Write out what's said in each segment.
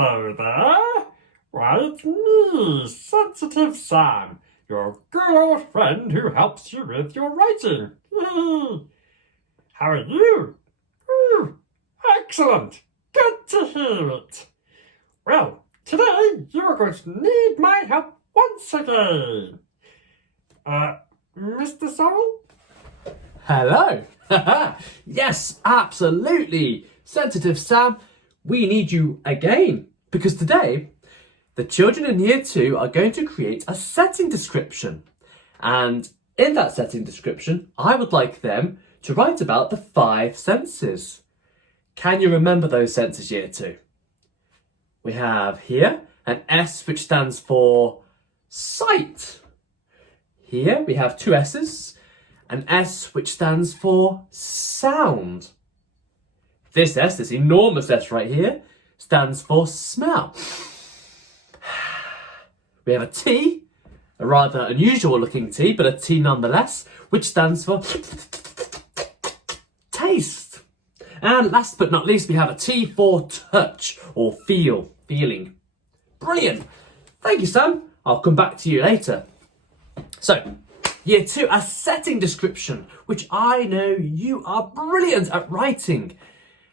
Hello there. Why, it's me, Sensitive Sam, your good old friend who helps you with your writing. How are you? Excellent. Good to hear it. Well, today you are going to need my help once again. Mr. Sorrel? Hello. Yes, absolutely. Sensitive Sam, we need you again. Because today, the children in year 2 are going to create a setting description. And in that setting description, I would like them to write about the 5 senses. Can you remember those senses, year 2? We have here an S which stands for sight. Here we have 2 S's. An S which stands for sound. This S, this enormous S right here, stands for smell. We have a T, a rather unusual looking T, but a T nonetheless, which stands for taste. And last but not least, we have a T for touch or feeling. Brilliant. Thank you, Sam. I'll come back to you later. So, year 2, a setting description, which I know you are brilliant at writing.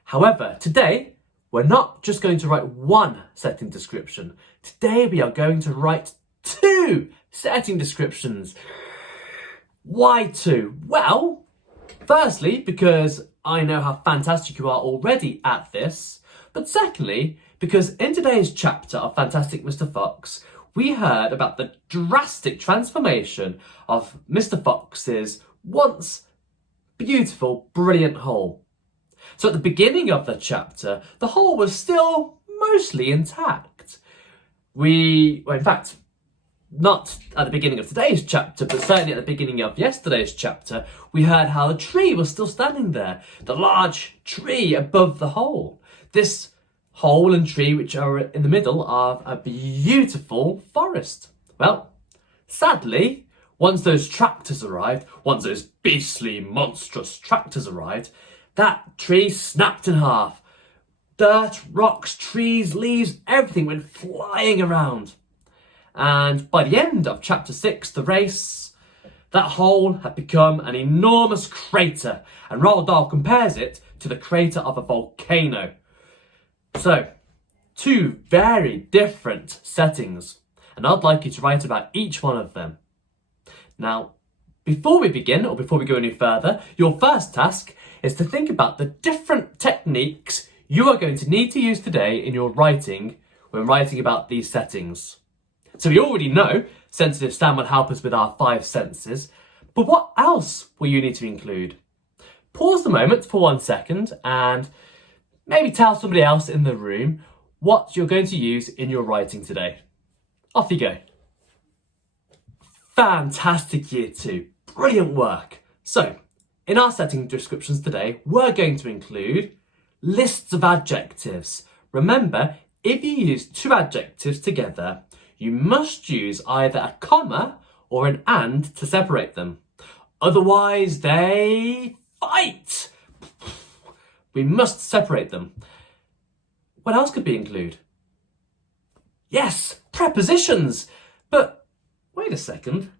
However, today, we're not just going to write one setting description. Today, we are going to write 2 setting descriptions. Why 2? Well, firstly, because I know how fantastic you are already at this. But secondly, because in today's chapter of Fantastic Mr. Fox, we heard about the drastic transformation of Mr. Fox's once beautiful, brilliant hole. So at the beginning of the chapter, the hole was still mostly intact. In fact, not at the beginning of today's chapter, but certainly at the beginning of yesterday's chapter, we heard how the tree was still standing there, the large tree above the hole. This hole and tree which are in the middle of a beautiful forest. Well, sadly, once those beastly, monstrous tractors arrived, that tree snapped in half. Dirt, rocks, trees, leaves, everything went flying around. And by the end of chapter 6, the race, that hole had become an enormous crater, and Roald Dahl compares it to the crater of a volcano. So, 2 very different settings, and I'd like you to write about each one of them. Now, before we go any further, your first task is to think about the different techniques you are going to need to use today in your writing when writing about these settings. So we already know Sensitive Sam will help us with our 5 senses, but what else will you need to include? Pause the moment for 1 second and maybe tell somebody else in the room what you're going to use in your writing today. Off you go. Fantastic, year 2. Brilliant work. So, in our setting descriptions today, we're going to include lists of adjectives. Remember, if you use 2 adjectives together, you must use either a comma or an and to separate them. Otherwise, they fight. We must separate them. What else could be included? Yes, prepositions. But wait a second.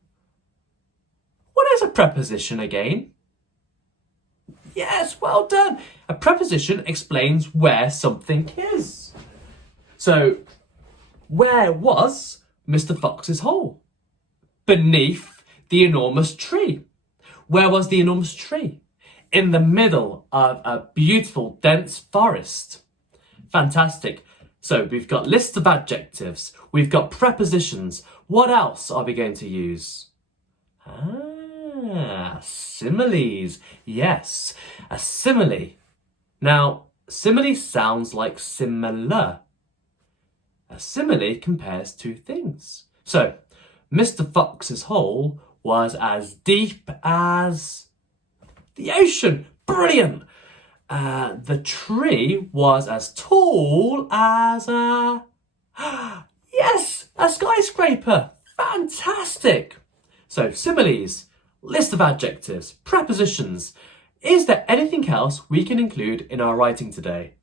What is a preposition again? Yes, well done. A preposition explains where something is. So, where was Mr. Fox's hole? Beneath the enormous tree. Where was the enormous tree? In the middle of a beautiful, dense forest. Fantastic. So we've got lists of adjectives. We've got prepositions. What else are we going to use? Similes. Yes, a simile. Now, simile sounds like similar. A simile compares 2 things. So, Mr. Fox's hole was as deep as the ocean. Brilliant. The tree was as tall as yes, a skyscraper. Fantastic. So, similes, list of adjectives, prepositions. Is there anything else we can include in our writing today?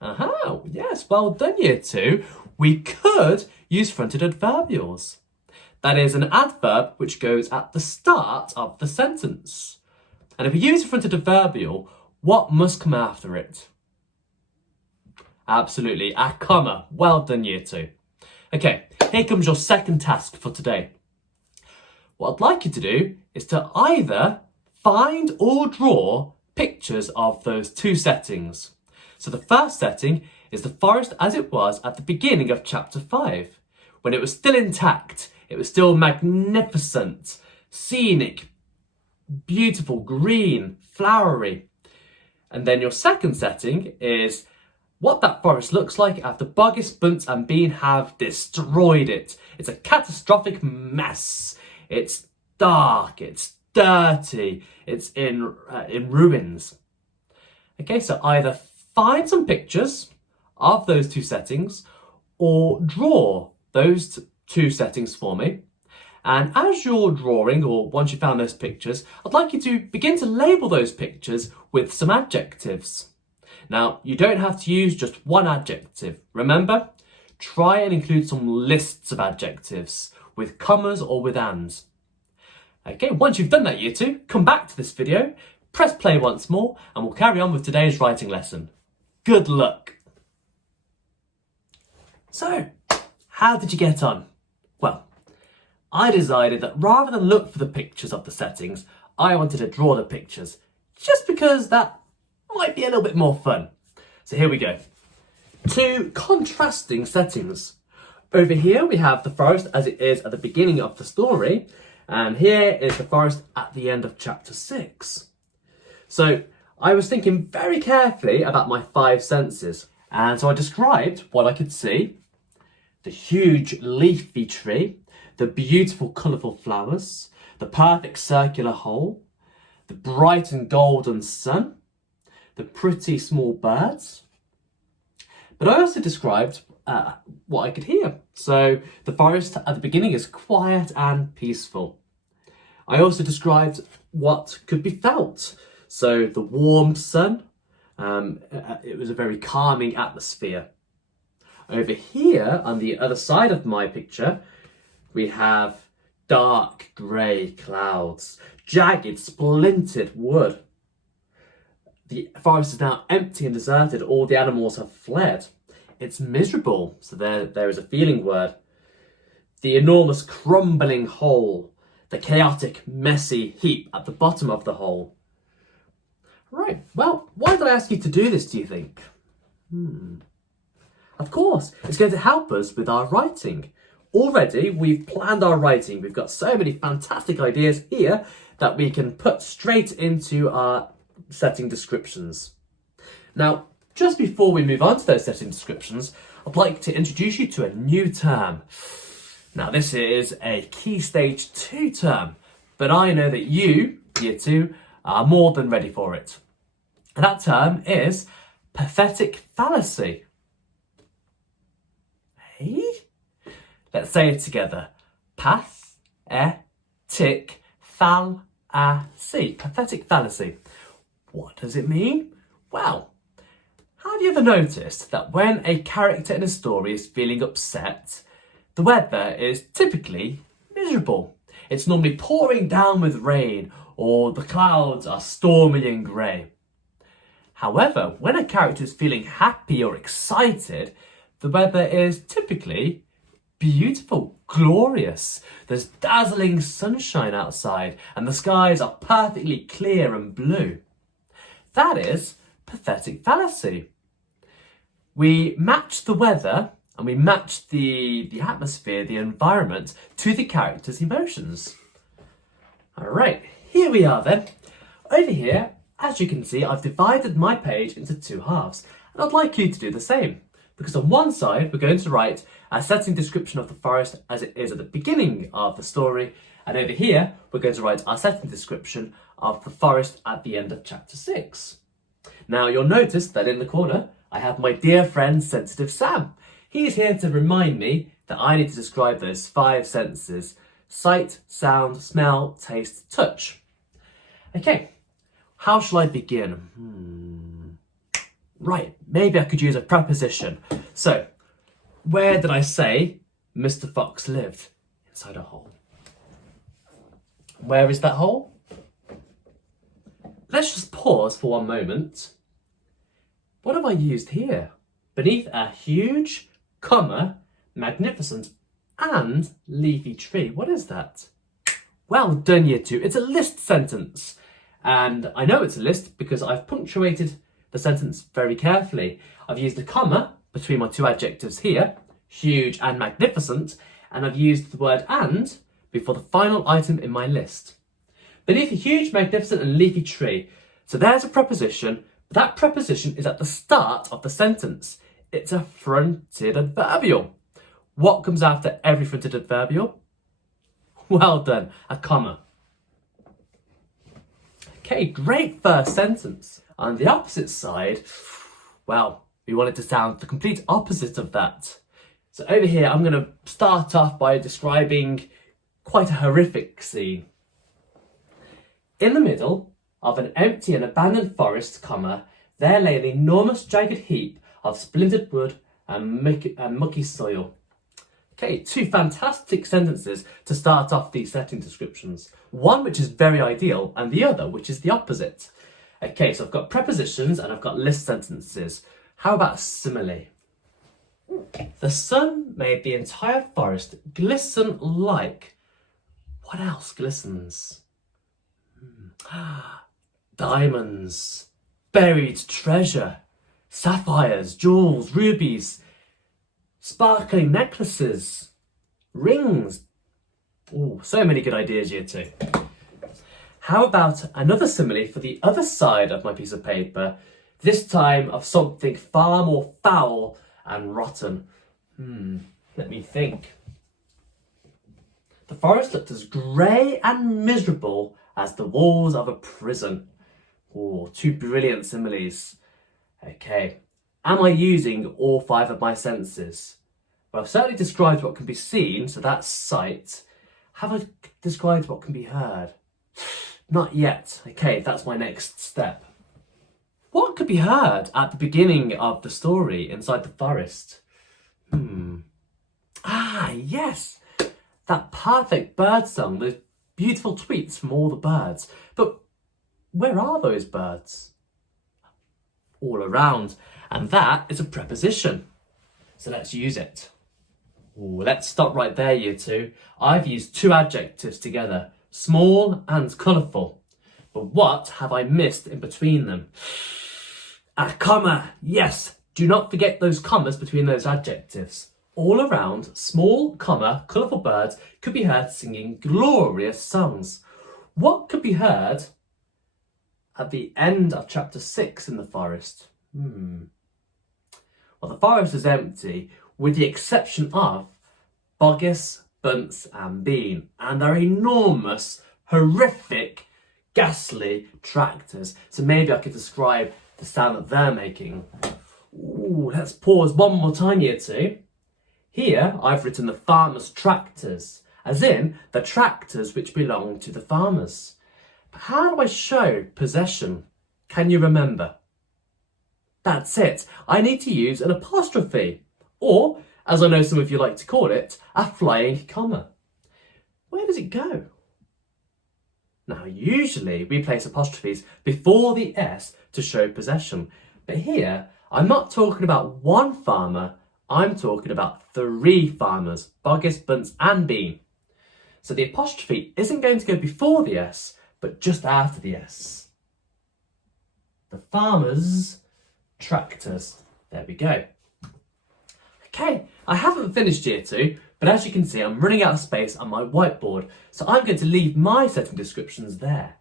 Aha, yes, well done, Year 2. We could use fronted adverbials. That is an adverb which goes at the start of the sentence. And if we use a fronted adverbial, what must come after it? Absolutely, a comma. Well done, Year 2. Okay, here comes your second task for today. What I'd like you to do is to either find or draw pictures of those two settings. So the first setting is the forest as it was at the beginning of chapter 5, when it was still intact, it was still magnificent, scenic, beautiful, green, flowery. And then your second setting is what that forest looks like after Boggis, Bunt and Bean have destroyed it. It's a catastrophic mess. It's dark, it's dirty, it's in ruins. Okay, so either find some pictures of those two settings or draw those two settings for me. And as you're drawing, or once you've found those pictures, I'd like you to begin to label those pictures with some adjectives. Now, you don't have to use just one adjective. Remember, try and include some lists of adjectives with commas or with ands. Okay, once you've done that, Year 2, come back to this video, press play once more, and we'll carry on with today's writing lesson. Good luck. So, how did you get on? Well, I decided that rather than look for the pictures of the settings, I wanted to draw the pictures, just because that might be a little bit more fun. So here we go. Two contrasting settings. Over here we have the forest as it is at the beginning of the story, and here is the forest at the end of chapter 6. So I was thinking very carefully about my 5 senses, and so I described what I could see: the huge leafy tree, the beautiful colourful flowers, the perfect circular hole, the bright and golden sun, the pretty small birds. But I also described what I could hear. So the forest at the beginning is quiet and peaceful. I also described what could be felt. So the warm sun, it was a very calming atmosphere. Over here, on the other side of my picture, we have dark grey clouds, jagged, splintered wood. The forest is now empty and deserted. All the animals have fled. It's miserable, so there is a feeling word. The enormous crumbling hole, the chaotic, messy heap at the bottom of the hole. Right, well, why did I ask you to do this, do you think? Of course, it's going to help us with our writing. Already, we've planned our writing. We've got so many fantastic ideas here that we can put straight into our setting descriptions. Now, just before we move on to those setting descriptions, I'd like to introduce you to a new term. Now, this is a Key Stage 2 term, but I know that you, Year 2, are more than ready for it. And that term is pathetic fallacy. Hey? Let's say it together. Pathetic fallacy. Pathetic fallacy. What does it mean? Well, have you ever noticed that when a character in a story is feeling upset, the weather is typically miserable? It's normally pouring down with rain, or the clouds are stormy and grey. However, when a character is feeling happy or excited, the weather is typically beautiful, glorious. There's dazzling sunshine outside, and the skies are perfectly clear and blue. That is pathetic fallacy. We match the weather and we match the atmosphere, the environment, to the character's emotions. All right, here we are then. Over here, as you can see, I've divided my page into 2 halves, and I'd like you to do the same. Because on one side, we're going to write a setting description of the forest as it is at the beginning of the story, and over here, we're going to write our setting description of the forest at the end of chapter 6. Now, you'll notice that in the corner, I have my dear friend, Sensitive Sam. He's here to remind me that I need to describe those 5 senses: sight, sound, smell, taste, touch. Okay, how shall I begin? Right, maybe I could use a preposition. So, where did I say Mr. Fox lived? Inside a hole. Where is that hole? Let's just pause for one moment. What have I used here? Beneath a huge, magnificent, and leafy tree. What is that? Well done, Year 2. It's a list sentence. And I know it's a list because I've punctuated the sentence very carefully. I've used a comma between my two adjectives here, huge and magnificent, and I've used the word and before the final item in my list. Beneath a huge, magnificent and leafy tree. So there's a preposition. That preposition is at the start of the sentence. It's a fronted adverbial. What comes after every fronted adverbial? Well done, a comma. Okay, great first sentence. On the opposite side, well, we want it to sound the complete opposite of that. So over here, I'm going to start off by describing quite a horrific scene. In the middle of an empty and abandoned forest, there lay an enormous jagged heap of splintered wood and mucky soil. Okay, two fantastic sentences to start off these setting descriptions. One which is very ideal and the other which is the opposite. Okay, so I've got prepositions and I've got list sentences. How about a simile? The sun made the entire forest glisten like... What else glistens? Diamonds, buried treasure, sapphires, jewels, rubies, sparkling necklaces, rings. Oh, so many good ideas, Year 2. How about another simile for the other side of my piece of paper, this time of something far more foul and rotten? Let me think. The forest looked as grey and miserable as the walls of a prison. Oh, two brilliant similes. Okay, am I using all 5 of my senses? Well, I've certainly described what can be seen, so that's sight. Have I described what can be heard? Not yet. Okay, that's my next step. What could be heard at the beginning of the story inside the forest? Ah, yes! That perfect bird song, those beautiful tweets from all the birds. But where are those birds? All around. And that is a preposition. So let's use it. Ooh, let's stop right there, Year 2. I've used 2 adjectives together, small and colourful. But what have I missed in between them? A comma, yes. Do not forget those commas between those adjectives. All around, small, colourful birds could be heard singing glorious songs. What could be heard at the end of chapter 6 in the forest? Well, the forest is empty, with the exception of boggis, bunts and bean, and their enormous, horrific, ghastly tractors. So maybe I could describe the sound that they're making. Ooh, let's pause one more time, Year 2. Here, I've written the farmer's tractors, as in the tractors which belong to the farmers. But how do I show possession? Can you remember? That's it. I need to use an apostrophe, or, as I know some of you like to call it, a flying comma. Where does it go? Now, usually we place apostrophes before the S to show possession. But here, I'm not talking about one farmer, I'm talking about 3 farmers, boggis, bunts and bean. So the apostrophe isn't going to go before the S, but just after the S. The farmers' tractors. There we go. Okay, I haven't finished Year 2, but as you can see, I'm running out of space on my whiteboard, so I'm going to leave my setting descriptions there.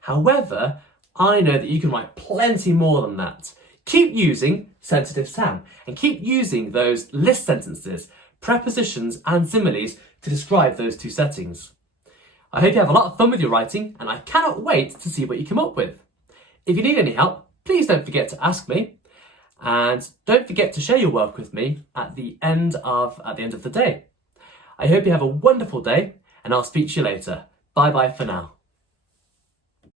However, I know that you can write plenty more than that. Keep using sensitive Sam and keep using those list sentences, prepositions and similes to describe those 2 settings. I hope you have a lot of fun with your writing and I cannot wait to see what you come up with. If you need any help, please don't forget to ask me, and don't forget to share your work with me at the end of the day. I hope you have a wonderful day and I'll speak to you later. Bye bye for now.